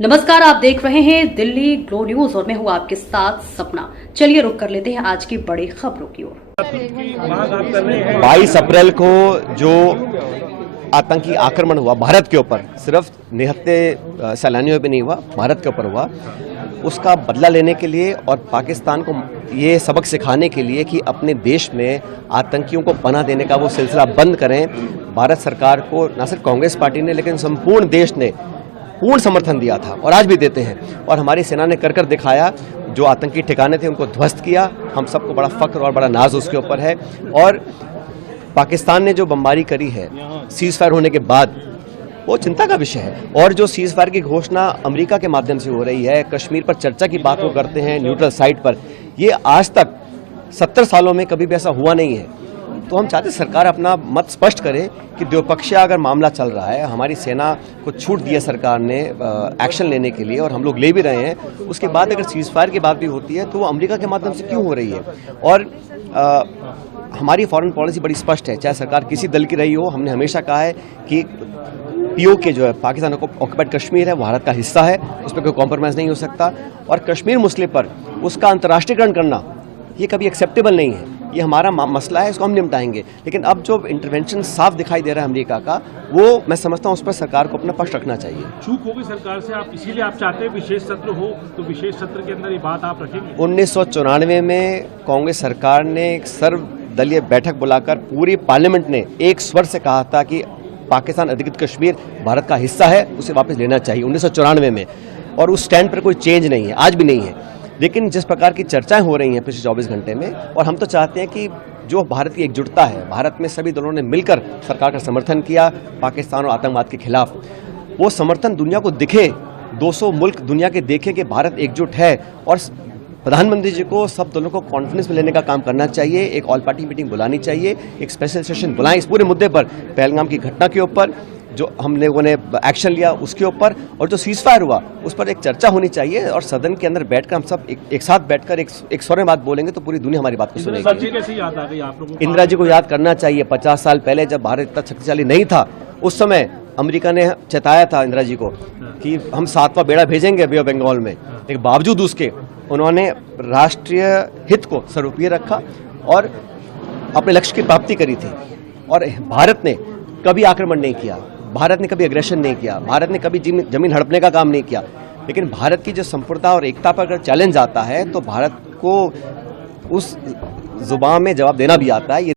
नमस्कार, आप देख रहे हैं दिल्ली ग्लो न्यूज और मैं हूं आपके साथ सपना। चलिए रुक कर लेते हैं आज की बड़ी खबरों की ओर। 22 अप्रैल को जो आतंकी आक्रमण हुआ भारत के ऊपर, सिर्फ निहत्थे सैलानियों पे नहीं हुआ, भारत के ऊपर हुआ, उसका बदला लेने के लिए और पाकिस्तान को ये सबक सिखाने के लिए कि अपने देश में आतंकियों को पनाह देने का वो सिलसिला बंद करें, भारत सरकार को न सिर्फ कांग्रेस पार्टी ने लेकिन संपूर्ण देश ने पूर्ण समर्थन दिया था और आज भी देते हैं। और हमारी सेना ने कर दिखाया, जो आतंकी ठिकाने थे उनको ध्वस्त किया। हम सबको बड़ा फख्र और बड़ा नाज उसके ऊपर है। और पाकिस्तान ने जो बमबारी करी है सीज फायर होने के बाद, वो चिंता का विषय है। और जो सीज फायर की घोषणा अमेरिका के माध्यम से हो रही है, कश्मीर पर चर्चा की बात वो करते हैं न्यूट्रल साइट पर, ये आज तक 70 सालों में कभी भी ऐसा हुआ नहीं है। तो हम चाहते सरकार अपना मत स्पष्ट करे कि द्विपक्षीय अगर मामला चल रहा है, हमारी सेना को छूट दी है सरकार ने एक्शन लेने के लिए और हम लोग ले भी रहे हैं, उसके बाद अगर सीज फायर की बात भी होती है तो वो अमेरिका के माध्यम से क्यों हो रही है। और हमारी फॉरेन पॉलिसी बड़ी स्पष्ट है, चाहे सरकार किसी दल की रही हो। हमने हमेशा कहा है कि पीओके जो है, पाकिस्तान ऑक्युपाइड कश्मीर है, भारत का हिस्सा है, उस पर कोई कॉम्प्रोमाइज़ नहीं हो सकता। और कश्मीर मुस्लिम पर उसका अंतर्राष्ट्रीयकरण करना ये कभी एक्सेप्टेबल नहीं है। ये हमारा मसला है, इसको हम निपटाएंगे। लेकिन अब जो इंटरवेंशन साफ दिखाई दे रहा है अमेरिका का, वो मैं समझता हूँ उस पर सरकार को अपना पक्ष रखना चाहिए। चूक होगी सरकार से, आप इसीलिए आप चाहते हैं विशेष सत्र हो, तो विशेष सत्र के अंदर ये बात आप रखेंगे। 1994 में कांग्रेस सरकार ने एक सर्वदलीय बैठक बुलाकर पूरी पार्लियामेंट ने एक स्वर से कहा था कि पाकिस्तान अधिकृत कश्मीर भारत का हिस्सा है, उसे वापस लेना चाहिए 1994 में। और उस स्टैंड पर कोई चेंज नहीं है, आज भी नहीं है। लेकिन जिस प्रकार की चर्चाएं हो रही हैं पिछले 24 घंटे में, और हम तो चाहते हैं कि जो भारत की एकजुटता है, भारत में सभी दलों ने मिलकर सरकार का समर्थन किया पाकिस्तान और आतंकवाद के खिलाफ, वो समर्थन दुनिया को दिखे, 200 मुल्क दुनिया के देखें कि भारत एकजुट है। और प्रधानमंत्री जी को सब दलों को कॉन्फ्रेंस में लेने का काम करना चाहिए, एक ऑल पार्टी मीटिंग बुलानी चाहिए, एक स्पेशल सेशन बुलाएं इस पूरे मुद्दे पर, पहलगाम की घटना के ऊपर जो हमने एक्शन लिया उसके ऊपर, और जो सीज फायर हुआ उस पर एक चर्चा होनी चाहिए। और सदन के अंदर बैठकर हम सब एक साथ बैठकर एक स्वर में बात बोलेंगे तो पूरी दुनिया हमारी बात को सुनेगी। कैसे याद आ गई आप लोगों को? इंदिरा जी को याद करना चाहिए। 50 साल पहले जब भारत इतना शक्तिशाली नहीं था, उस समय अमेरिका ने चेताया था इंदिरा जी को कि हम 7वां बेड़ा भेजेंगे बे ऑफ बंगाल में, लेकिन बावजूद उसके उन्होंने राष्ट्रीय हित को सर्वोपरि रखा और अपने लक्ष्य की प्राप्ति करी थी। और भारत ने कभी आक्रमण नहीं किया, भारत ने कभी एग्रेशन नहीं किया, भारत ने कभी जमीन हड़पने का काम नहीं किया। लेकिन भारत की जो संप्रभुता और एकता पर अगर चैलेंज आता है तो भारत को उस जुबान में जवाब देना भी आता है।